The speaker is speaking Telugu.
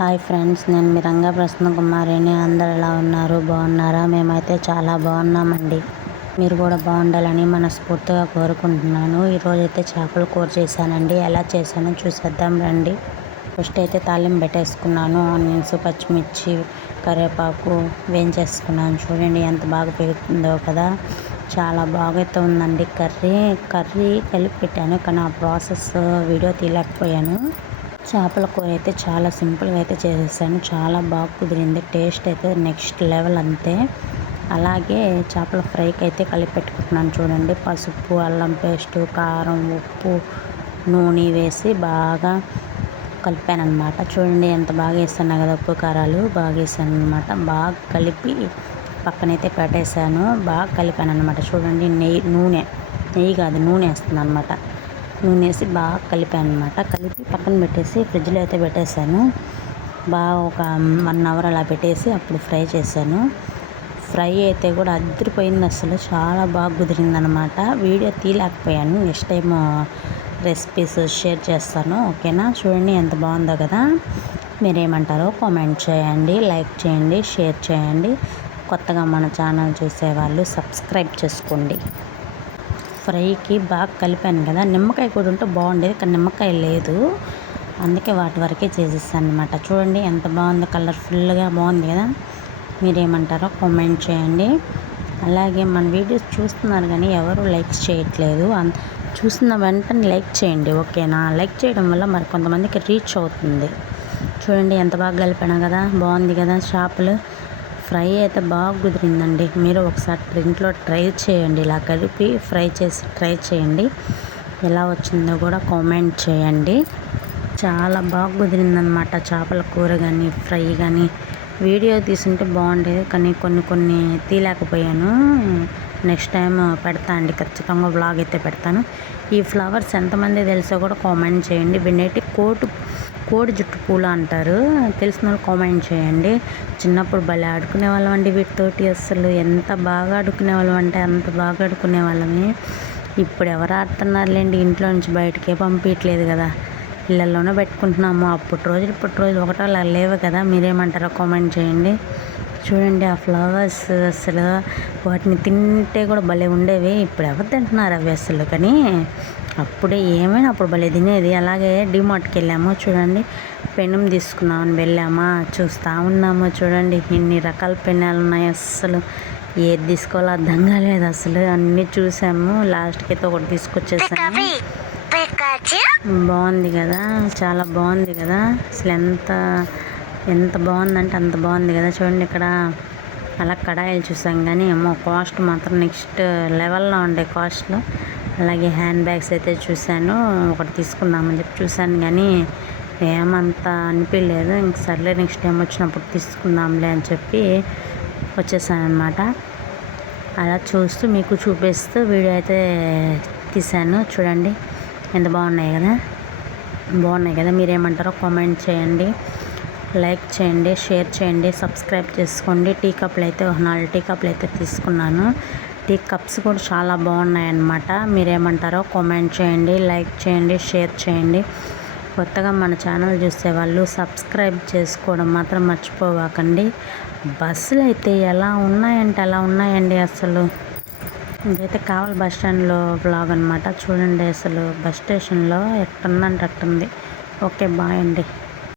హాయ్ ఫ్రెండ్స్, నేను మీ రంగా ప్రసన్న కుమారిని. అందరు ఎలా ఉన్నారు? బాగున్నారా? మేమైతే చాలా బాగున్నామండి. మీరు కూడా బాగుండాలని మనస్ఫూర్తిగా కోరుకుంటున్నాను. ఈరోజైతే చేపల కూర చేశానండి. ఎలా చేశానో చూసేద్దాం రండి. ఫస్ట్ అయితే తాలింపు పెట్టేసుకున్నాను. ఆనియన్స్, పచ్చిమిర్చి, కరివేపాకు వేయించేసుకున్నాను. చూడండి ఎంత బాగా పెరుగుతుందో కదా. చాలా బాగా అయితే ఉందండి కర్రీ కలిపి పెట్టాను, కానీ ఆ ప్రాసెస్ వీడియో తీయలేకపోయాను. చేపల కూర అయితే చాలా సింపుల్గా అయితే చేసేసాను. చాలా బాగా కుదిరింది. టేస్ట్ అయితే నెక్స్ట్ లెవెల్ అంతే. అలాగే చేపల ఫ్రైకి అయితే కలిపి పెట్టుకుంటున్నాను. చూడండి, పసుపు, అల్లం పేస్టు, కారం, ఉప్పు, నూనె వేసి బాగా కలిపాను అనమాట. చూడండి ఎంత బాగా వేస్తాను కదా, ఉప్పు కారాలు బాగా వేసాను అనమాట. బాగా కలిపి పక్కనైతే పెట్టేశాను. బాగా కలిపాను అనమాట. చూడండి, నెయ్యి కాదు నూనె వేస్తుంది అనమాట. నూనె వేసి బాగా కలిపాను అనమాట. కలిపి పక్కన పెట్టేసి ఫ్రిడ్జ్లో అయితే పెట్టేశాను. బాగా ఒక 1 అవర్ అలా పెట్టేసి అప్పుడు ఫ్రై చేశాను. ఫ్రై అయితే కూడా అదిరిపోయింది. అసలు చాలా బాగా కుదిరిందనమాట. వీడియో తీయలేకపోయాను. నెక్స్ట్ టైం రెసిపీస్ షేర్ చేస్తాను, ఓకేనా? చూడండి ఎంత బాగుందో కదా. మీరేమంటారో కామెంట్ చేయండి, లైక్ చేయండి, షేర్ చేయండి. కొత్తగా మన ఛానల్ చూసేవాళ్ళు సబ్స్క్రైబ్ చేసుకోండి. ఫ్రైకి బాగా కలిపాను కదా. నిమ్మకాయ కూడా ఉంటే బాగుండేది, కానీ నిమ్మకాయ లేదు. అందుకే వాటి వరకే చేసేసాను అనమాట. చూడండి ఎంత బాగుందో, కలర్ఫుల్గా బాగుంది కదా. మీరేమంటారో కామెంట్ చేయండి. అలాగే మన వీడియోస్ చూస్తున్నారు కానీ ఎవరు లైక్స్ చేయట్లేదు. చూసిన వెంటనే లైక్ చేయండి, ఓకేనా? లైక్ చేయడం వల్ల మరి కొంతమందికి రీచ్ అవుతుంది. చూడండి ఎంత బాగా కలిపాను కదా. బాగుంది కదా. చేపలు ఫ్రై అయితే బాగా కుదిరిందండి. మీరు ఒకసారి ఇంట్లో ట్రై చేయండి. ఇలా కలిపి ఫ్రై చేసి ట్రై చేయండి. ఎలా వచ్చిందో కూడా కామెంట్ చేయండి. చాలా బాగా కుదిరిందనమాట. చేపల కూర కానీ ఫ్రై కానీ వీడియో తీసుంటే బాగుండేది, కానీ కొన్ని తీయలేకపోయాను. నెక్స్ట్ టైం పెడతా అండి, ఖచ్చితంగా వ్లాగ్ అయితే పెడతాను. ఈ ఫ్లవర్స్ ఎంతమంది తెలుసో కూడా కామెంట్ చేయండి. వీటిని కోడి జుట్టు పూలు అంటారు. తెలిసిన వాళ్ళు కామెంట్ చేయండి. చిన్నప్పుడు భలే ఆడుకునే వాళ్ళం అండి వీటితోటి. అసలు ఎంత బాగా ఆడుకునే వాళ్ళం అంటే అంత బాగా ఆడుకునే వాళ్ళమే. ఇప్పుడు ఎవరు ఆడుతున్నారులేండి, ఇంట్లో నుంచి బయటకే పంపించట్లేదు కదా, ఇళ్ళల్లోనే పెట్టుకుంటున్నాము. అప్పటి రోజులు ఒకటో అలా లేవు కదా. మీరేమంటారో కామెంట్ చేయండి. చూడండి ఆ ఫ్లవర్స్, అసలు వాటిని తింటే కూడా భలే ఉండేవి. ఇప్పుడు ఎవరు తింటున్నారు అవి అసలు, కానీ అప్పుడు భలే తినేది. అలాగే డిమార్ట్కి వెళ్ళాము. చూడండి, పెనం తీసుకున్నామని వెళ్ళామా, చూస్తూ ఉన్నాము. చూడండి ఎన్ని రకాల పెనాలు ఉన్నాయి. అస్సలు ఏది తీసుకోవాలో అర్థం కాలేదు. అసలు అన్నీ చూసాము. లాస్ట్కి అయితే ఒకటి తీసుకొచ్చేసాము. బాగుంది కదా, చాలా బాగుంది కదా. అసలు ఎంత బాగుందంటే అంత బాగుంది కదా. చూడండి ఇక్కడ అలా కడాయిలు చూసాం, కానీ ఏమో కాస్ట్ మాత్రం నెక్స్ట్ లెవెల్లో ఉండే కాస్ట్లో. అలాగే హ్యాండ్ బ్యాగ్స్ అయితే చూశాను. ఒకటి తీసుకుందామని చెప్పి చూశాను, కానీ ఏమంతా అనిపించలేదు. ఇంక సర్లే నెక్స్ట్ టైం వచ్చినప్పుడు తీసుకుందాంలే అని చెప్పి వచ్చేసాను అనమాట. అలా చూస్తూ మీకు చూపిస్తూ వీడియో అయితే తీశాను. చూడండి ఎంత బాగున్నాయి కదా. మీరేమంటారో కామెంట్ చేయండి, లైక్ చేయండి, షేర్ చేయండి, సబ్స్క్రైబ్ చేసుకోండి. టీ కప్లు అయితే 4 టీ కప్లు అయితే తీసుకున్నాను. టీ కప్స్ కూడా చాలా బాగున్నాయి అన్నమాట. మీరేమంటారో కామెంట్ చేయండి, లైక్ చేయండి, షేర్ చేయండి. కొత్తగా మన ఛానల్ చూసేవాళ్ళు సబ్స్క్రైబ్ చేసుకోవడం మాత్రం మర్చిపోవాకండి. బస్సులు అయితే ఎలా ఉన్నాయంటే అలా ఉన్నాయండి. అసలు ఇదైతే కావలి బస్ స్టాండ్లో బ్లాగ్ అనమాట. చూడండి అసలు బస్ స్టేషన్లో ఎట్టుందంటే అట్టుంది. ఓకే, బాయ్ అండి.